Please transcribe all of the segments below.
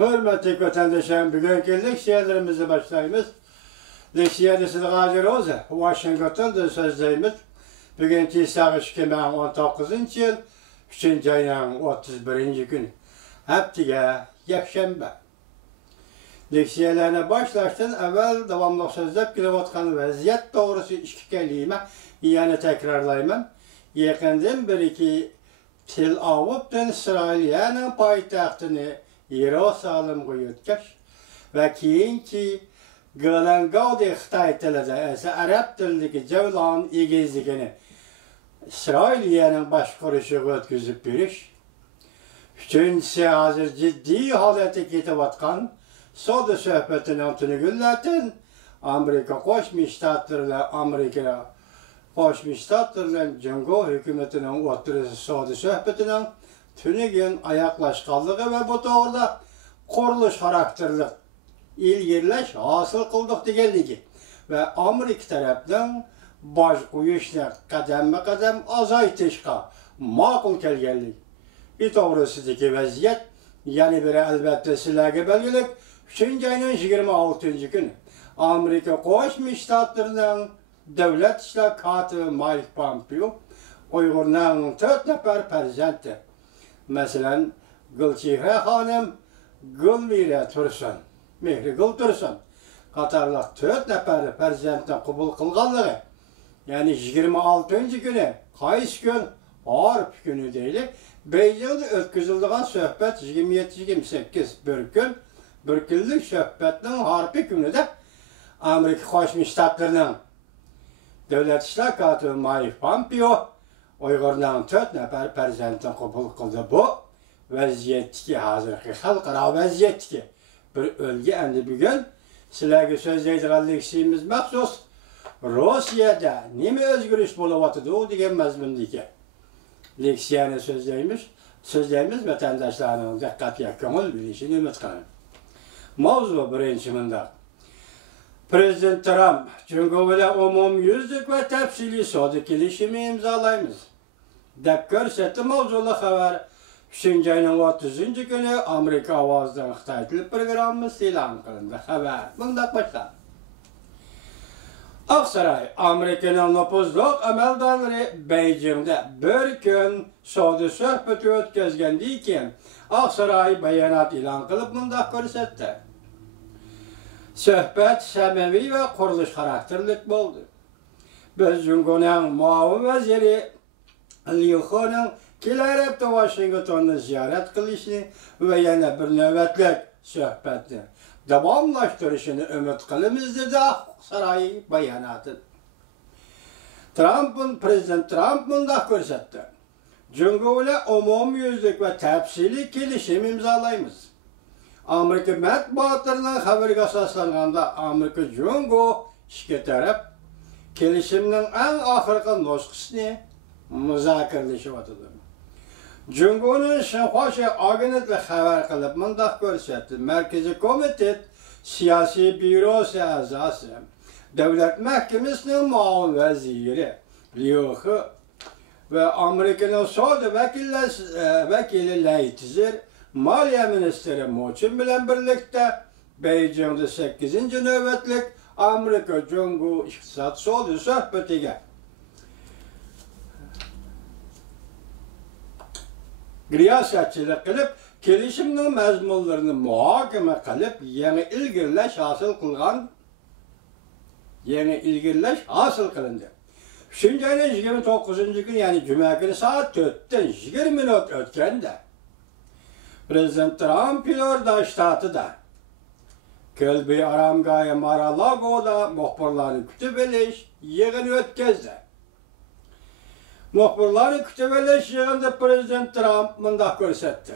Hürmetli vatandaşlarım, bugünkü leksiyalarımızı başlayımız. Leksiyadesi de Gazi Roza, Washington'da sözleyimiz. Bugünkü sağış 2019 yıl, 3. ayının 31. günü. Haftiga yakşembe. Leksiyalarına başlaştan evvel devamlı sözlep kilovatkan vaziyet doğrusu iki kelime yani tekrarlayman. Yakından bir-iki til avup İsrail'in payitahtını Yerusalim'e yötkeş ve keyinki Gölengav'da Xitay tilide ise Arap tilideki cevlan egizligini İsrail'in başkuruşu ötküzüp biriş. Üçüncüsü hazır ciddi halete ketivatkan soda söhbetinin tünügülletin Amerika Koşmuş Ştatlarıyla Amerika Koşmuş Ştatlarıyla Cumhur hükümetinin oturusu soda söhbetinin tünügün ayaklaşkanlığı ve bu doğruda kuruluş karakterli ilgirleş hasıl kıldık digeldi ve Amerika tarafından baş koyuşla kadem azaytışka makul kelgellik. Bir doğrusudaki vaziyet yani bir elbette silahı belgelik 3. ayının 26. günü Amerika Koşmuş Ştatlarının devlet işler katibi Mike Pompeo Uygur'un 4 nefer perzenti. Mesela Gülçihre Hanım, Gülmire Tursun, Mehri Gül Tursun Katarlıq 4 nefer perzentten kabul kılganlığı yani 26. günü kayıs gün Arp günü değil Beijing'de ötküzüldüğün söhbet 27-28 bir günlük söhbetin harpi günü de Amerika Koşmuş Ştatlarının devlet işler katibi Mike Pompeo Uygur'un 4 nefer perzentten kabul kıldı bu vaziyetki hazırki halkara vaziyetki bir ölge endi bugün sizlerge sözleydiğin leksiyimiz mahsus Rusya'da nime özgürlüş buluvatıdı o degen mazmundaki leksiyani sözleyimiz vatandaşlarının dikkatli köngül bilişini ümit kılın. Mavzu birinci mında Prezident Trump Cumhuriyet umumyüzlük ve tepsili soda kelişimi imzalayımız. Görsetli mavzulu haber 3. ayının 30. günü Amerika Avaz'dan Xitay Tili programımız ilan kılındı. Haber bundan başka. Aksaray, Amerika'nın nüfuzluk ameldanları Beijing'de bir gün soda söhbeti ötközgendiyken Aksaray bayanat ilan kılıp bundan görsetti. Söhbet səməvi ve kuruluş karakterlik oldu. Biz Cumhuriyet'in muavin veziri Liu He'nin kilerepte Washington'u ziyaret kılışını ve yine bir nöbetlik söhbetini devamlaştırışını ümit kılımızdı da saray bayanatı. Prezident Trump bunda görsetti. Cumhuriyet umumyüzlük ve tepsili kelişim imzalayımız. Amerika matbuatlarının haberi asaslanğanda Amerika Cumhur iki taraf kelişiminin en ahırkı nüskısını müzakirleşip atıdı. Cumhur'un şenhoşu agentli haber kılıp mındak görsetti. Merkezi Komitet Siyasi Bürosu azası Devlet Mahkemesi'nin muavin veziri Liu He ve Amerika'nın soda vekili Leitzer Maliye Ministeri Moçin bilen birlikte Beijing'de 8. nöbetlik Amerika Cumhur İktisat Sodu söhbetiga riyasetçilik kılıp kelişiminin mezmunlarını muhakeme kılıp yeni ilgirleş hasıl kılındı. 3. ayının 29. gün yani Cuma günü saat 4'ten 20 minut ötkende Prezident Trump Florida ştatıda Kölbi Aramgaya Mar-a-Lago'da muhbirleri kütübeleş yığını ötközde. Muhbirleri kütübeleş yığında Prezident Trump mındak görsetti.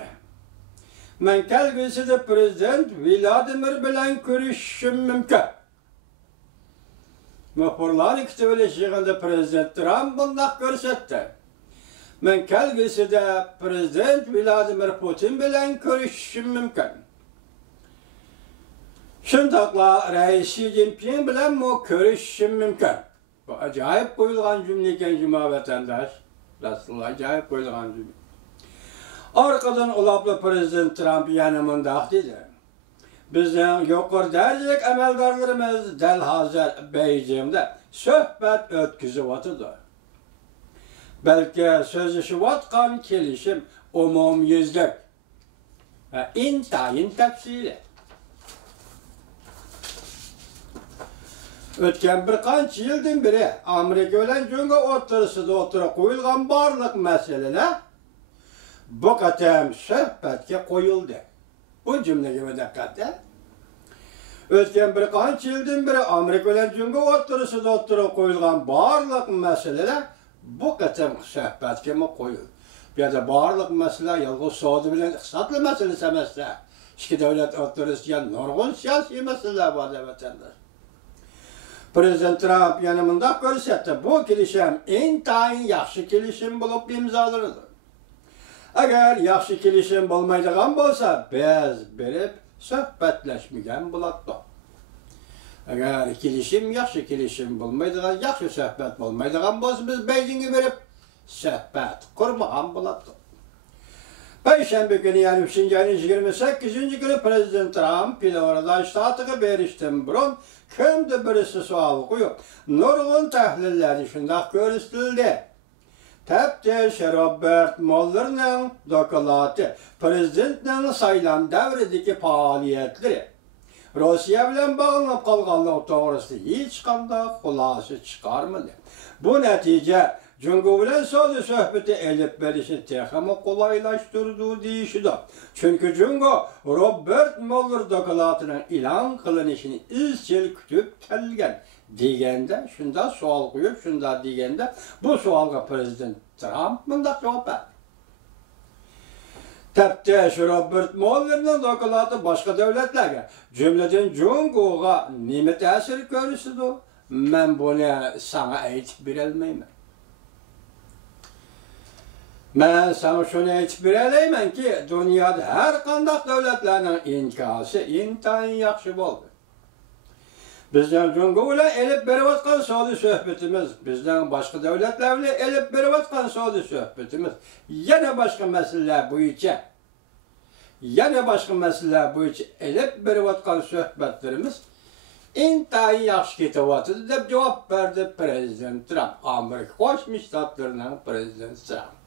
Men kelgüsüde Prezident Vladimir bilen görüşüm mümkün. Muhbirleri kütübeleş yığında Prezident Trump mındak görsetti. Men kelgüsüde Prezident Vladimir Putin bilen görüşüm mümkün. Şundakla Reis Xi Jinping bilen mu görüşüm mümkün. Bu acayip koyulgan cümleyken cuma vatandaş. Aslında acayip koyulgan cümle. Arkadan olaplı Prezident Trump yanımında dedi. bizning yuqori darajalik amaldorlarimiz dal hozir Beijingda suhbat o'tkazib belki sözleşivatkan kelişim umumyüzlük ve intayin tepsili. Ötken bir qancha yıldan beri Amerika bilen Cunga o'rtasida o'tirib qo'yilgan barliq meseleler bu qatam suhbatga qo'yildi. Bu cümlege diqqatda. Ötken bir qancha yıldan beri Amerika bilen Cunga o'rtasida o'tirib qo'yilgan barliq meseleler bu qatam suhbatga qo'yildi. Bu yerda barliq meseleler yolg'iz savdo bilan iqtisodli meselesi emas. İki davlat o'rtasida nurg'un siyosiy meseleler bor vatandaş. Prezident Trump yana mundaq ko'rsatdi, bu kelishim intayin yaxshi kelishim bo'lib imzolanadi. Agar yaxshi kelishim bo'lmaydigan bo'lsa, biz berib suhbatlashmagan bo'ladi. Agar kelishim yaxshi kelishim bo'lmaydigan, yaxshi suhbat bo'lmaydigan bo'lsa, biz Beijingga berib suhbat qurmagan bo'ladi. Payshanba kuni, yani 3-ayning 28-kuni Prezident Trump Florida shtatiga berishdan burun kimdir birisi savol qo'yib, nurg'un tahlillarni shundoq ko'rsatildi. Taftish Robert Muellerning doklati prezidentning saylan davridagi faoliyatlari Rossiya bilan bog'lanib qolganligi to'g'risida hech qanday xulosa chiqarmadi. Bu natija Cunga bilan savdo suhbati elib berishni texmi qulaylaştırdı deyishdi. Çünkü Cunga Robert Mueller doklatining e'lon qilinishini izchil kutib kelgan deganda, shunda savol qo'yib, shunda deganda bu savolga Prezident Trump bunday javob berdi. Taftish Robert Muellerning doklati boshqa davlatlarga, jumladan Cungaga nima ta'sir ko'rsatdi? Men buni sana aytib bera olmayman. Ben sana şunu aytib bereyim ki, dünyada her qanday davlatlarning inkası intayin yaxshi bo'ldi. Bizden Cunga bilan elib berayotgan savdo suhbatimiz, bizden başka davlatlar bilan elib berayotgan savdo suhbatimiz, yana boshqa masalalar bo'yicha elib berayotgan suhbatlarimiz intayin yaxshi ketyapti deb javob berdi Prezident Trump, Amerika Qo'shma Shtatlarining prezidenti Trump.